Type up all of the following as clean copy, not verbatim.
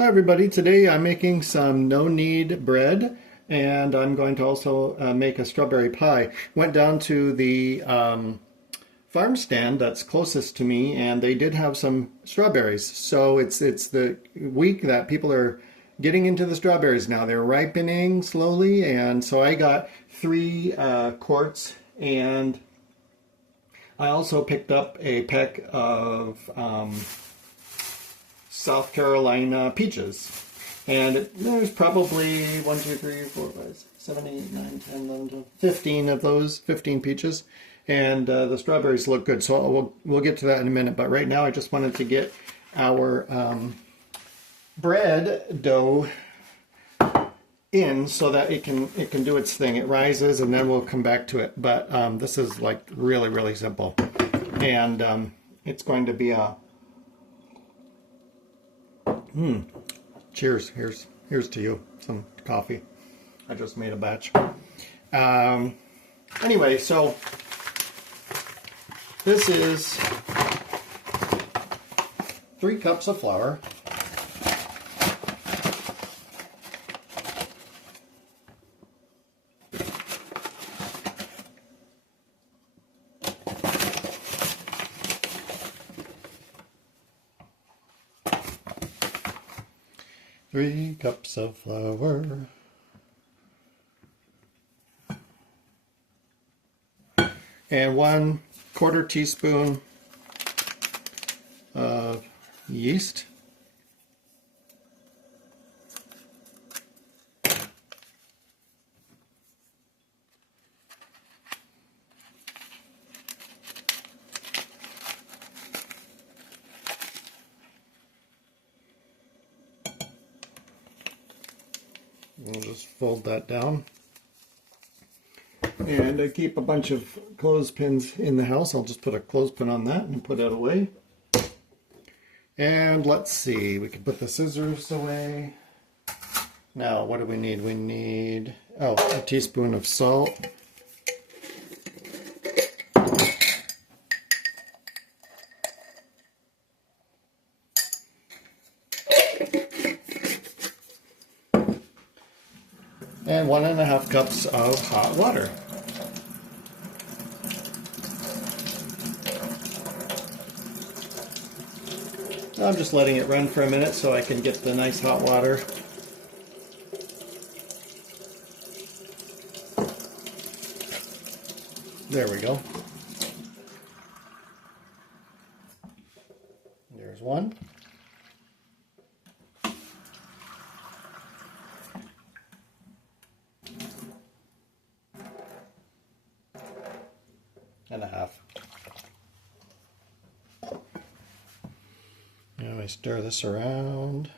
Hi everybody, today I'm making some no-knead bread and I'm going to also make a strawberry pie. Went down to the farm stand that's closest to me and they did have some strawberries. So it's the week that people are getting into the strawberries now. They're ripening slowly, and so I got 3 quarts, and I also picked up a peck of South Carolina peaches. And there's probably 1, 2, 3, 4, 5, 6, 7, 8, 9, 10, 11, 12, 15 of those, 15 peaches. And the strawberries look good, so we'll get to that in a minute. But right now I just wanted to get our bread dough in so that it can do its thing. It rises and then we'll come back to it. But this is like really simple. And it's going to be a cheers. Here's to you. Some coffee. I just made a batch. Anyway, so this is 3 cups of flour. Three cups of flour. And 1/4 teaspoon of yeast. We'll just fold that down. And I keep a bunch of clothespins in the house. I'll just put a clothespin on that and put it away. And let's see, we can put the scissors away. Now, what do we need? We need, a teaspoon of salt. And 1.5 cups of hot water. I'm just letting it run for a minute so I can get the nice hot water. There we go. There's one. And a half. Now I stir this around.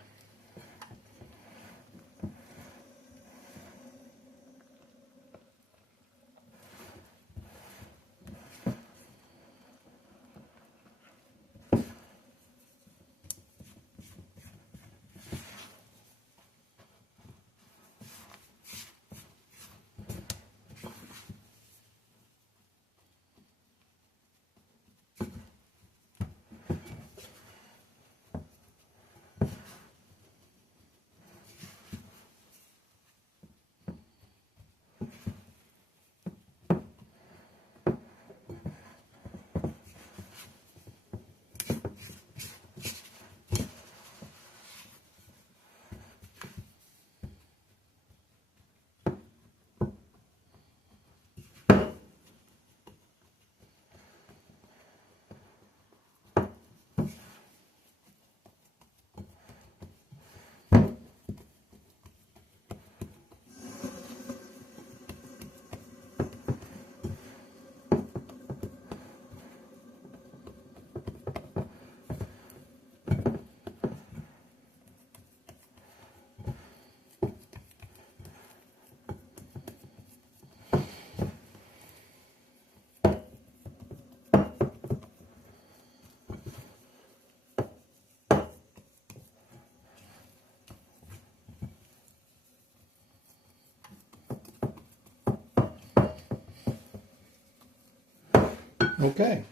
Okay.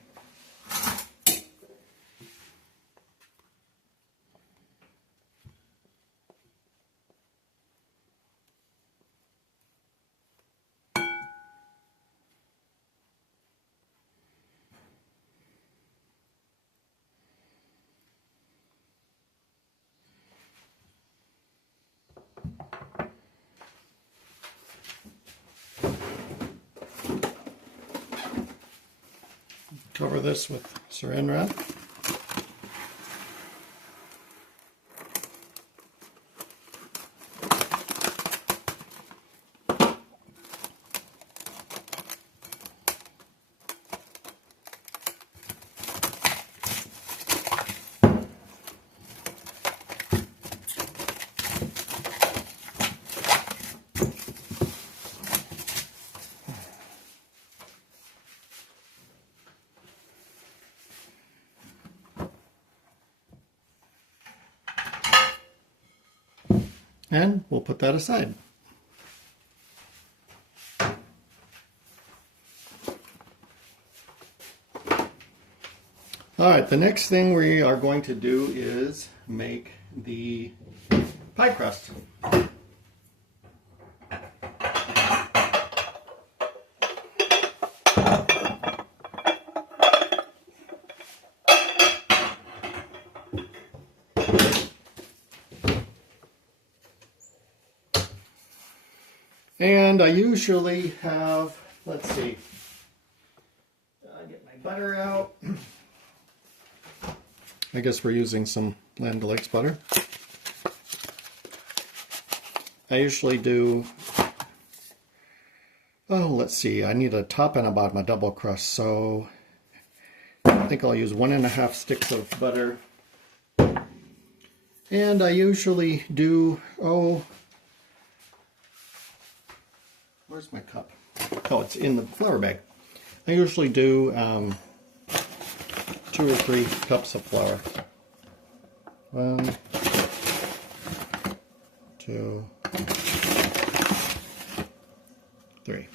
cover this with saran wrap. And we'll put that aside. All right, the next thing we are going to do is make the pie crust. And I usually have, let's see, get my butter out. I guess we're using some Land O'Lakes butter. I usually do, oh, let's see, I need a top and a bottom, a double crust, so I think I'll use 1.5 sticks of butter. And I usually do, oh, where's my cup? Oh, it's in the flour bag. I usually do 2 or 3 cups of flour. 1, 2, 3.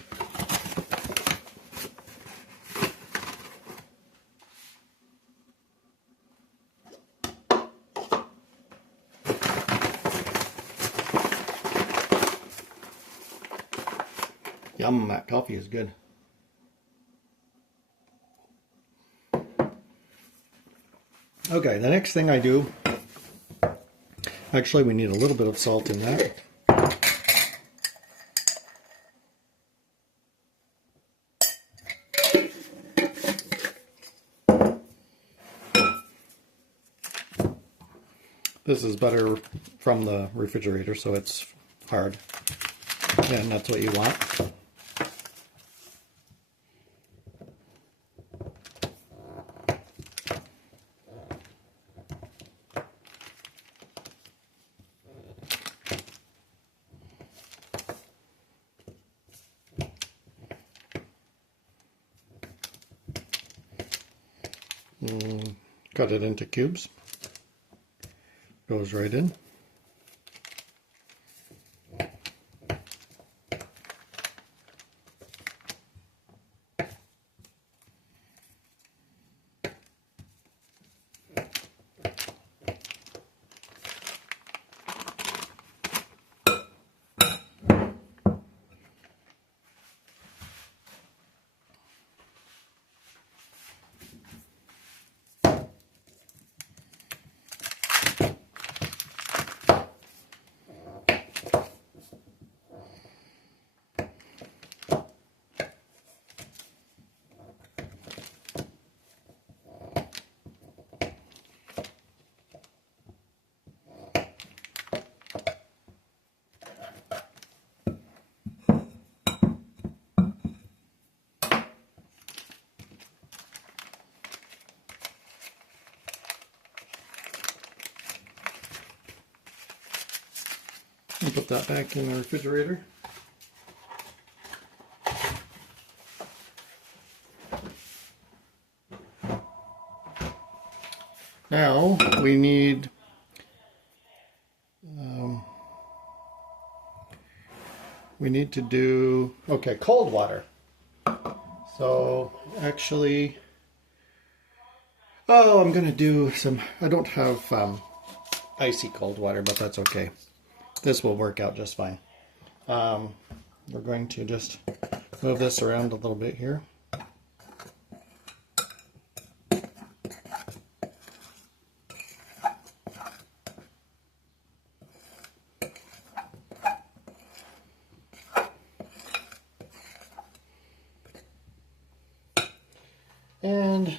Yum, that coffee is good. Okay, the next thing I do, actually we need a little bit of salt in that. This is butter from the refrigerator, so it's hard, and that's what you want. Cut it into cubes. Goes right in. And put that back in the refrigerator. Now we need to do, okay, cold water. So actually, oh, I'm gonna do some, I don't have icy cold water, but that's okay. This will work out just fine. We're going to just move this around a little bit here. And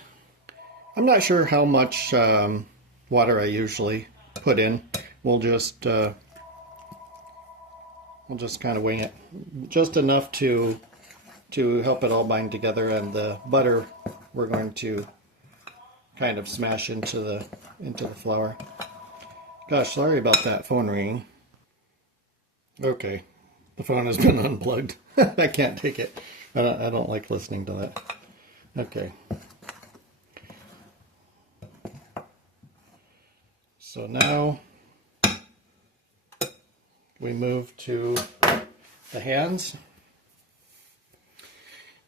not sure how much water I usually put in. We'll just kind of wing it, just enough to help it all bind together, and the butter we're going to kind of smash into the flour. Gosh, sorry about that phone ringing. Okay, the phone has been unplugged. I can't take it. I don't like listening to that. Okay. So now we move to the hands.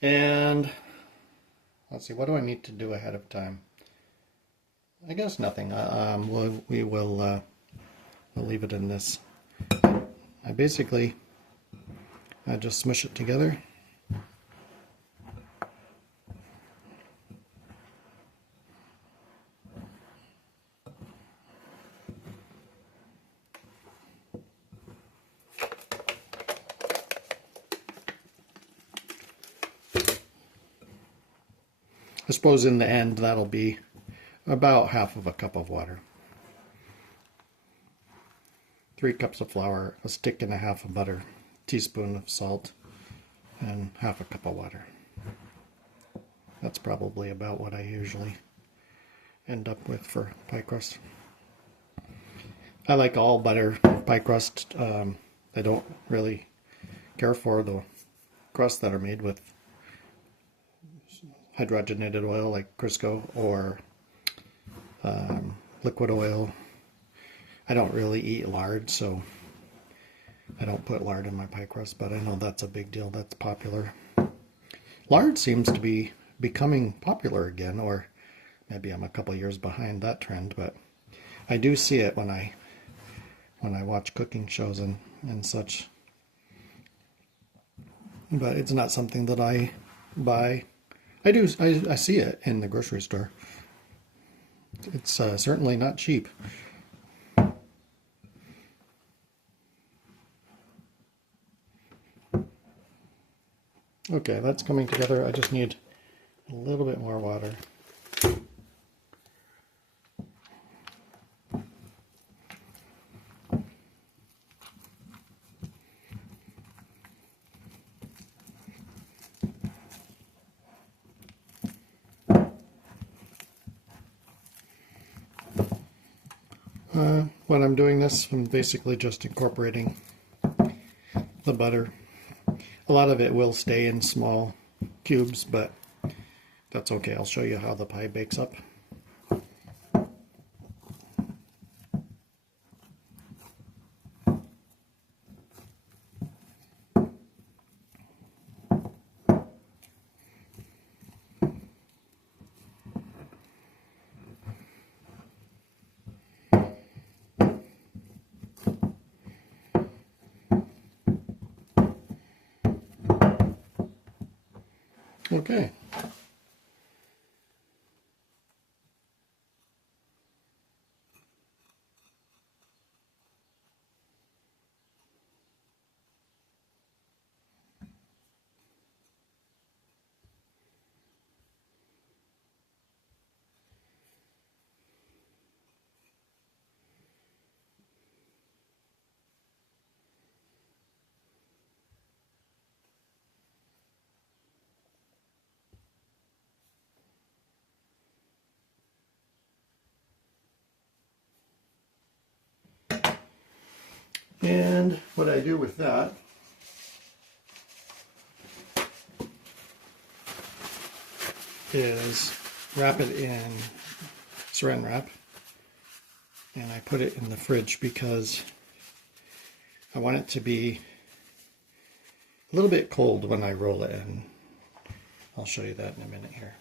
And let's see, what do I need to do ahead of time? I guess nothing. We'll leave it in this. I basically just smush it together. I suppose in the end that'll be about half of a cup of water. 3 cups of flour, a stick and a half of butter, teaspoon of salt, and half a cup of water. That's probably about what I usually end up with for pie crust. I like all butter pie crust. I don't really care for the crusts that are made with hydrogenated oil like Crisco or liquid oil. I don't really eat lard, so I don't put lard in my pie crust, but I know that's a big deal. That's popular. Lard seems to be becoming popular again, or maybe I'm a couple years behind that trend, but I do see it when I watch cooking shows and such. But it's not something that I buy. I see it in the grocery store. It's certainly not cheap. Okay, that's coming together. I just need a little bit more water. When I'm doing this, I'm basically just incorporating the butter. A lot of it will stay in small cubes, but that's okay. I'll show you how the pie bakes up. Okay. And what I do with that is wrap it in saran wrap, and I put it in the fridge because I want it to be a little bit cold when I roll it in. I'll show you that in a minute here.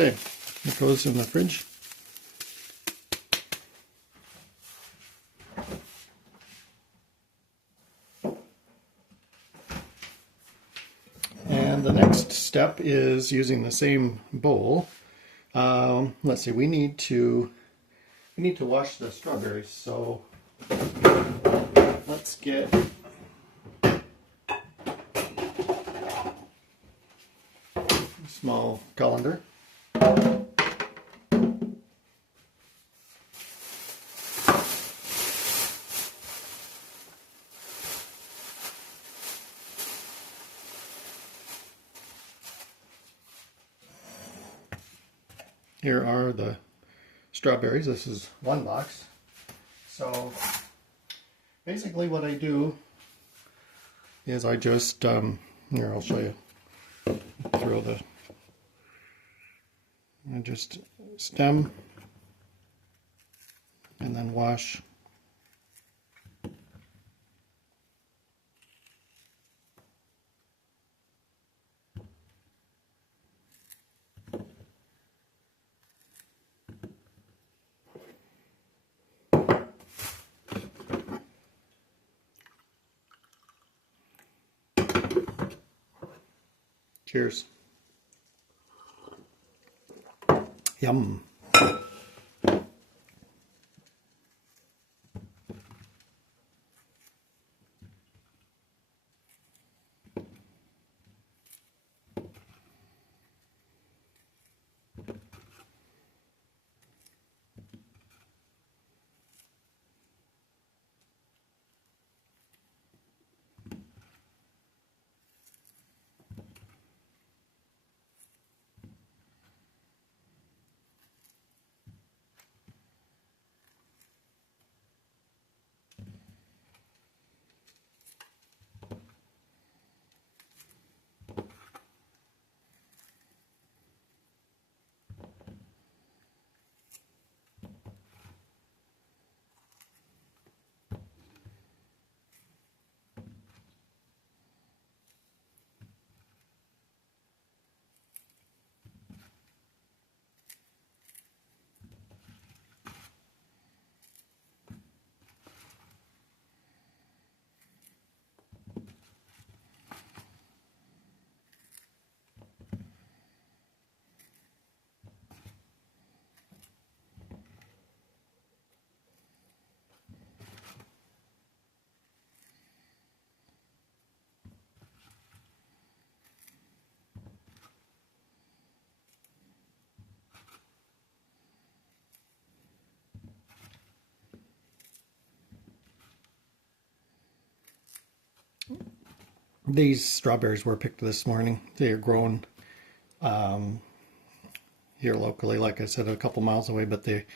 Okay, it goes in the fridge. And the next step is using the same bowl. Let's see, we need to wash the strawberries. So let's get a small colander. Here are the strawberries. This is one box. So basically what I do is I just, here I'll show you, I just stem and then wash. Cheers. Yum. These strawberries were picked this morning. They are grown here locally, like I said, a couple miles away, but they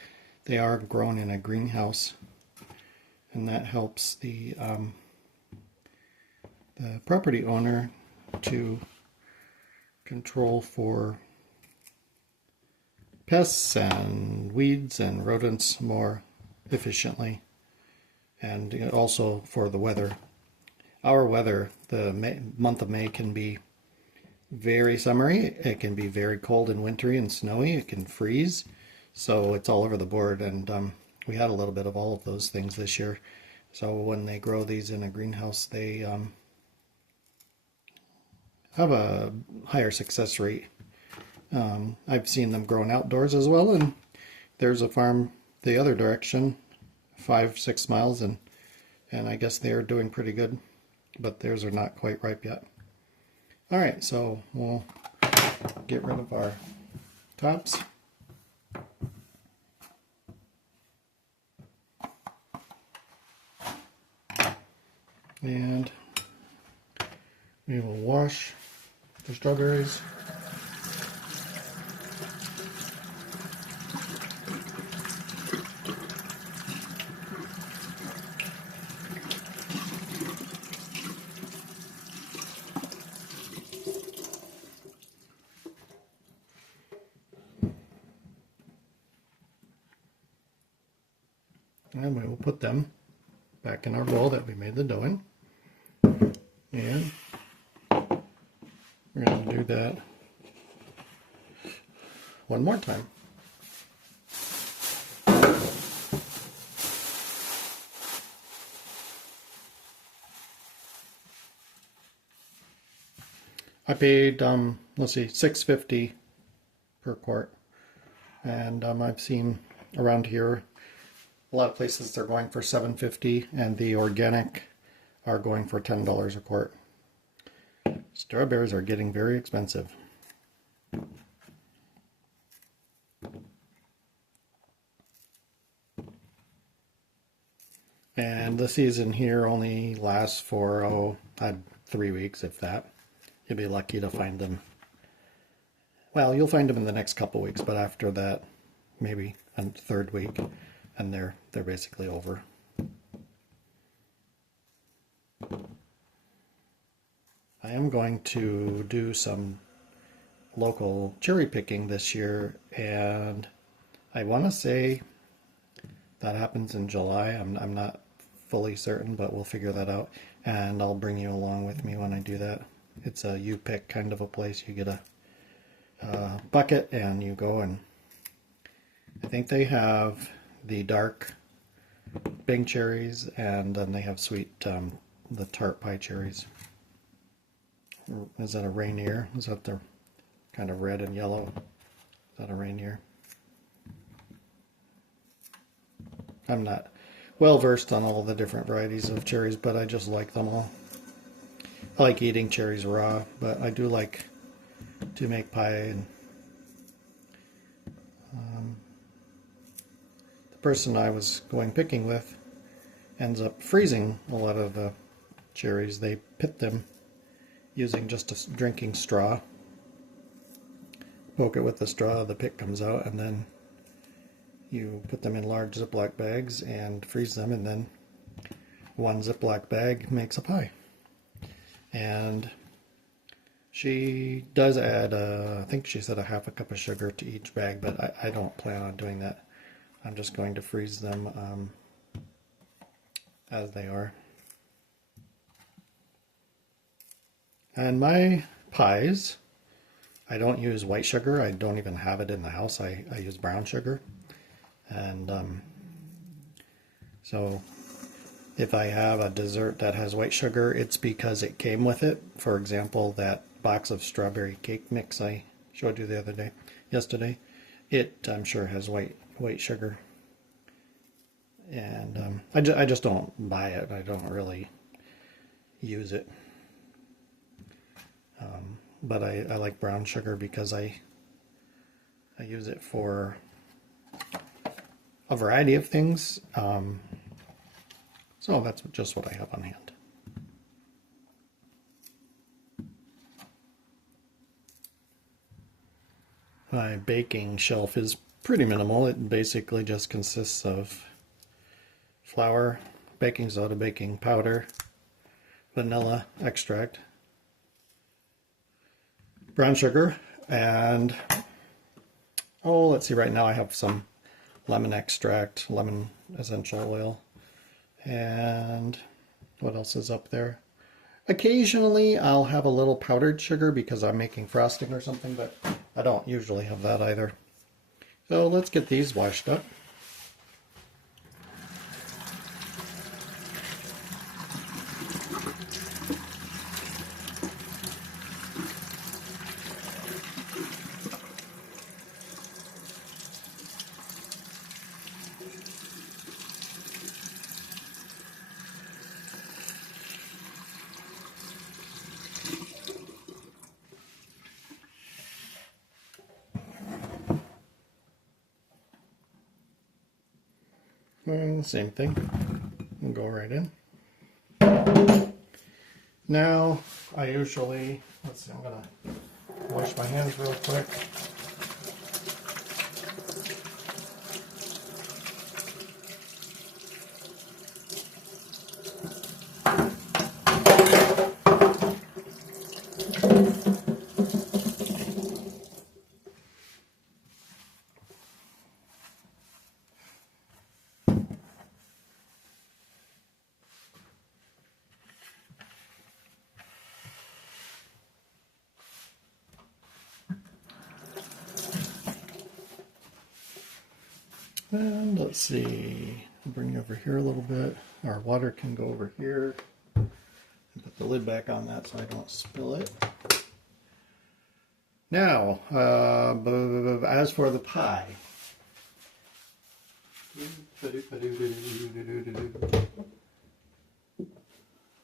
are grown in a greenhouse, and that helps the property owner to control for pests and weeds and rodents more efficiently, and also for the weather. Our weather, the month of May, can be very summery. It can be very cold and wintry and snowy. It can freeze. So it's all over the board, and we had a little bit of all of those things this year. So when they grow these in a greenhouse, they have a higher success rate. I've seen them grown outdoors as well, and there's a farm the other direction, 5-6 miles, and I guess they are doing pretty good, but theirs are not quite ripe yet. All right, so we'll get rid of our tops. And we will wash the strawberries. And we will put them back in our bowl that we made the dough in. And we're going to do that one more time. I paid, let's see, $6.50 per quart. And I've seen around here a lot of places they're going for $7.50, and the organic are going for $10 a quart. Strawberries are getting very expensive. And the season here only lasts for, 3 weeks, if that. You'll be lucky to find them. Well, you'll find them in the next couple weeks, but after that, maybe a third week, and they're basically over. I am going to do some local cherry picking this year, and I want to say that happens in July. I'm not fully certain, but we'll figure that out, and I'll bring you along with me when I do that. It's a you pick kind of a place. You get a bucket and you go, and I think they have the dark Bing cherries, and then they have sweet, the tart pie cherries. Is that a Rainier? Is that the kind of red and yellow? Is that a Rainier? I'm not well versed on all the different varieties of cherries, but I just like them all. I like eating cherries raw, but I do like to make pie. And the person I was going picking with ends up freezing a lot of the cherries. They pit them using just a drinking straw. Poke it with the straw, the pit comes out, and then you put them in large Ziploc bags and freeze them, and then one Ziploc bag makes a pie. And she does add, I think she said a half a cup of sugar to each bag, but I don't plan on doing that. I'm just going to freeze them as they are. And my pies, I don't use white sugar. I don't even have it in the house. I use brown sugar. And so if I have a dessert that has white sugar, it's because it came with it. For example, that box of strawberry cake mix I showed you the other yesterday, it I'm sure has white sugar. And I just don't buy it. I don't really use it. But I like brown sugar because I use it for a variety of things. So that's just what I have on hand. My baking shelf is pretty minimal. It basically just consists of flour, baking soda, baking powder, vanilla extract, brown sugar, and let's see, right now I have some lemon extract, lemon essential oil, and what else is up there? Occasionally I'll have a little powdered sugar because I'm making frosting or something, but I don't usually have that either. So let's get these washed up. And same thing, we'll go right in. Now, I usually, let's see, I'm gonna wash my hands real quick. And let's see, I'll bring you over here a little bit. Our water can go over here. And put the lid back on that so I don't spill it. Now, as for the pie.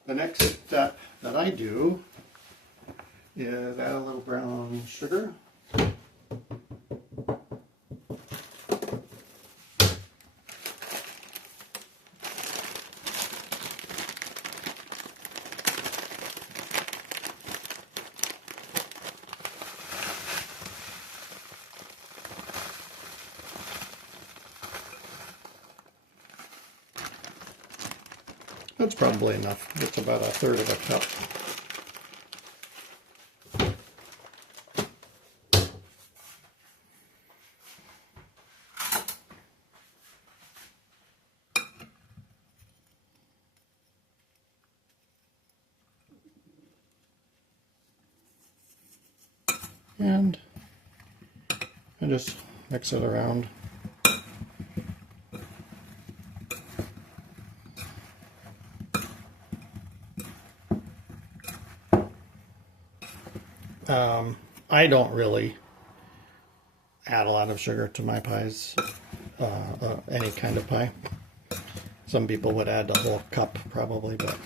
The next step that I do is add a little brown sugar. That's probably enough. It's about 1/3 of a cup. And I just mix it around. I don't really add a lot of sugar to my pies, any kind of pie. Some people would add a whole cup probably, but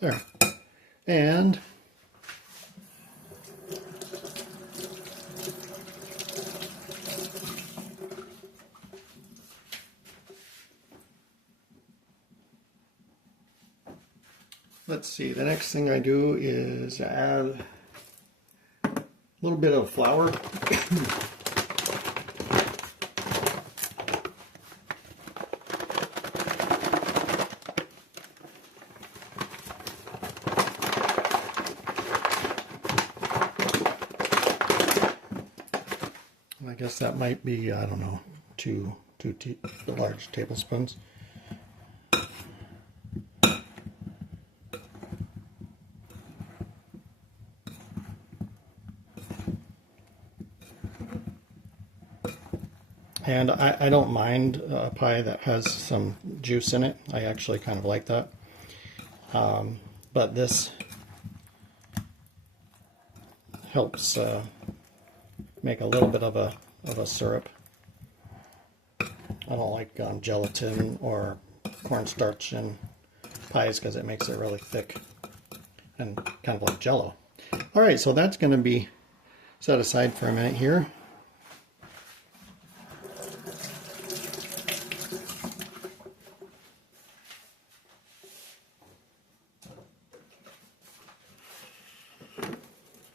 there. And let's see, the next thing I do is add a little bit of flour. I guess that might be, I don't know, two large tablespoons. And I don't mind a pie that has some juice in it. I actually kind of like that. But this helps make a little bit of a syrup. I don't like gelatin or cornstarch in pies because it makes it really thick and kind of like Jell-O. All right, so that's going to be set aside for a minute here.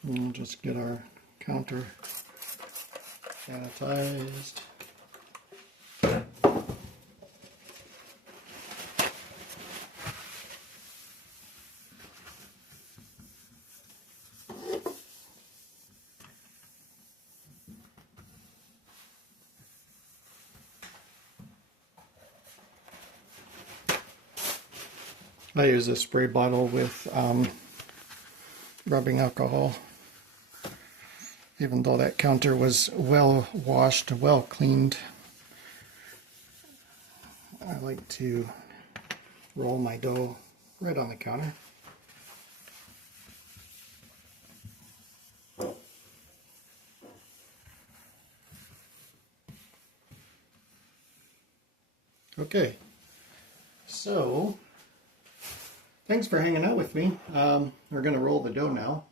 We'll just get our counter sanitized. I use a spray bottle with rubbing alcohol. Even though that counter was well washed, well cleaned, I like to roll my dough right on the counter. Okay, so thanks for hanging out with me. We're going to roll the dough now.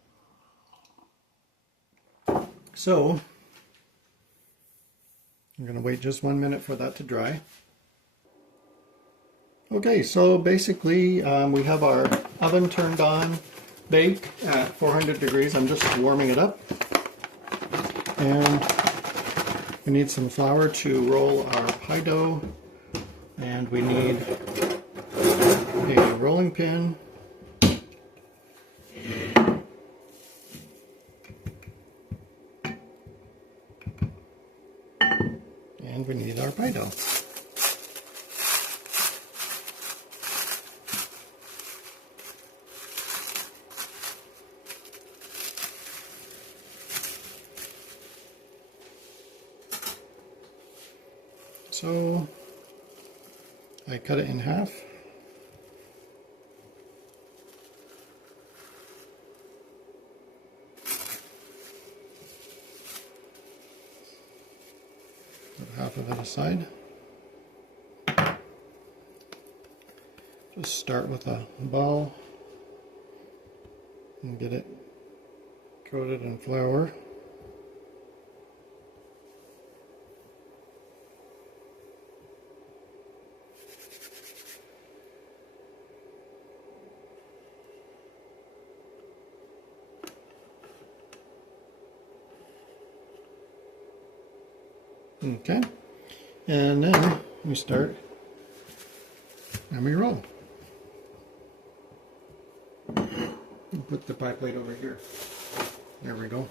So I'm going to wait just 1 minute for that to dry. Okay, so basically we have our oven turned on, bake at 400 degrees. I'm just warming it up. And we need some flour to roll our pie dough. And we need a rolling pin. And we need our pie dough. So I cut it in half. Put half of it aside. Just start with a ball and get it coated in flour. Okay, and then we start and we roll. Put the pie plate over here. There we go.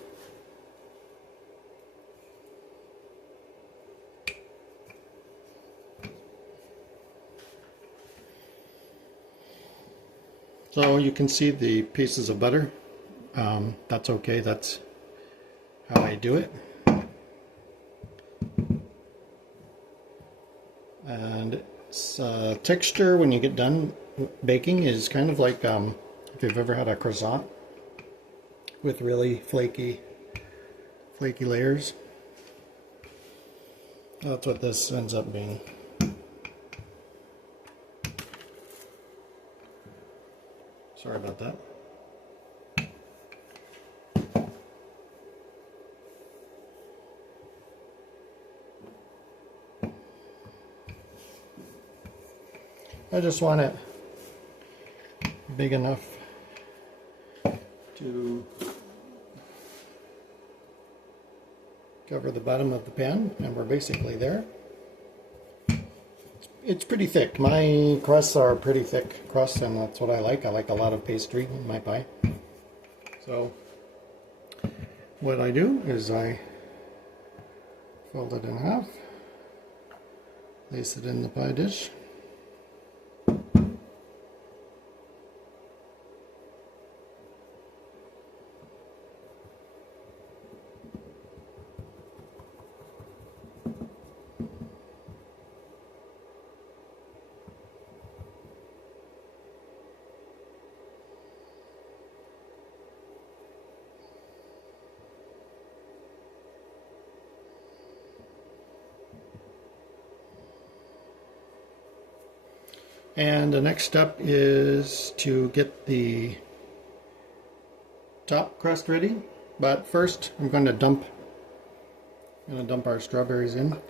So you can see the pieces of butter. That's okay, that's how I do it. And its texture when you get done baking is kind of like if you've ever had a croissant with really flaky layers. That's what this ends up being. Sorry about that. I just want it big enough to cover the bottom of the pan, and we're basically there. It's pretty thick. My crusts are pretty thick crusts, and that's what I like. I like a lot of pastry in my pie. So what I do is I fold it in half, place it in the pie dish. And the next step is to get the top crust ready. But first I'm going to dump our strawberries in.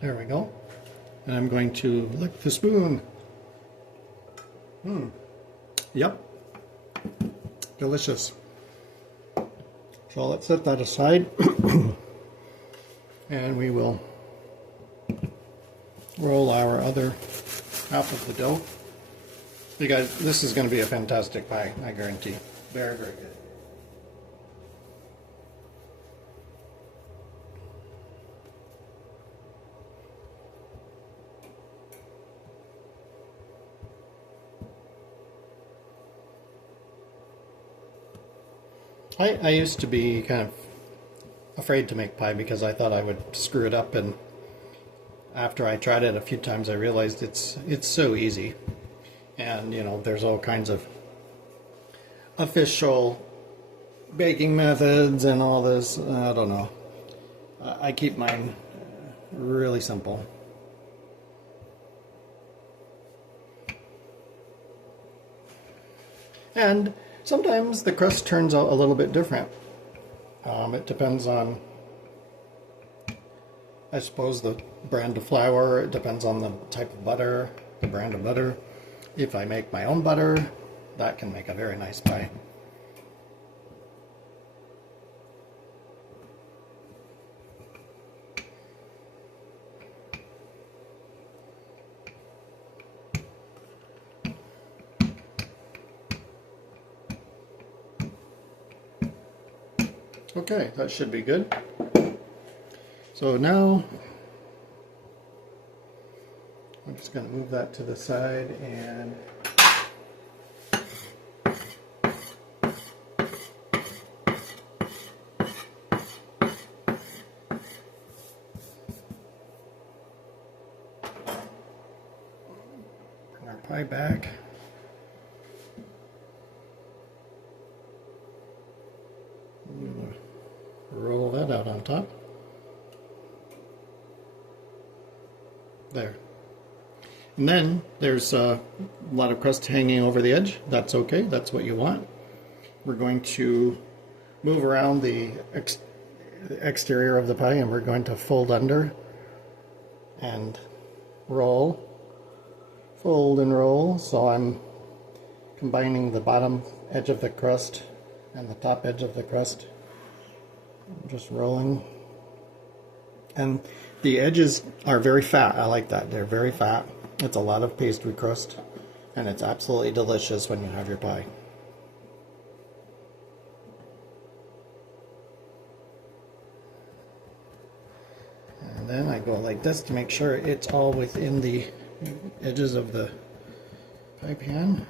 There we go. And I'm going to lick the spoon. Yep. Delicious. So let's set that aside. And we will roll our other half of the dough. You guys, this is going to be a fantastic pie, I guarantee. Very, very good. I used to be kind of afraid to make pie because I thought I would screw it up, and after I tried it a few times I realized it's so easy. And you know, there's all kinds of official baking methods and all this. I don't know. I keep mine really simple. And sometimes the crust turns out a little bit different. It depends on, I suppose, the brand of flour. It depends on the type of butter, the brand of butter. If I make my own butter, that can make a very nice pie. Okay, that should be good. So now I'm just going to move that to the side and bring our pie back. Roll that out on top. There. And then there's a lot of crust hanging over the edge. That's okay, that's what you want. We're going to move around the exterior of the pie and we're going to fold under and roll. Fold and roll. So I'm combining the bottom edge of the crust and the top edge of the crust. Just rolling. And the edges are very fat. I like that. They're very fat. It's a lot of pastry crust, and it's absolutely delicious when you have your pie. And then I go like this to make sure it's all within the edges of the pie pan.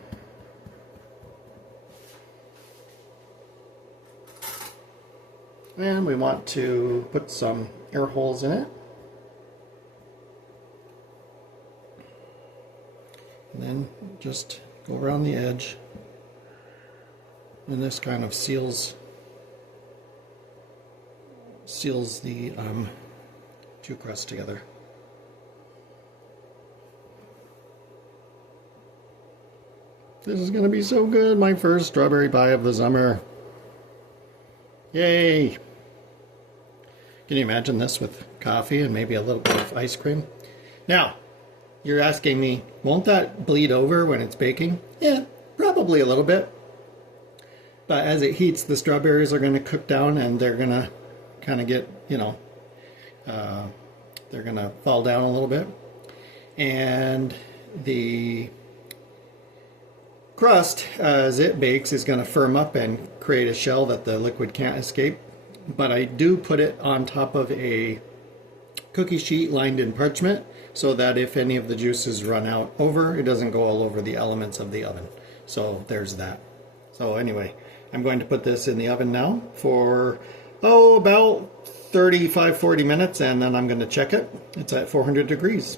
And we want to put some air holes in it. And then just go around the edge. And this kind of seals the two crusts together. This is going to be so good. My first strawberry pie of the summer. Yay! Can you imagine this with coffee and maybe a little bit of ice cream? Now, you're asking me, won't that bleed over when it's baking? Yeah, probably a little bit. But as it heats, the strawberries are going to cook down and they're going to kind of get, they're going to fall down a little bit. And the crust, as it bakes, is going to firm up and create a shell that the liquid can't escape. But I do put it on top of a cookie sheet lined in parchment so that if any of the juices run out over, it doesn't go all over the elements of the oven. So there's that. So anyway, I'm going to put this in the oven now for about 35-40 minutes, and then I'm going to check it. It's at 400 degrees.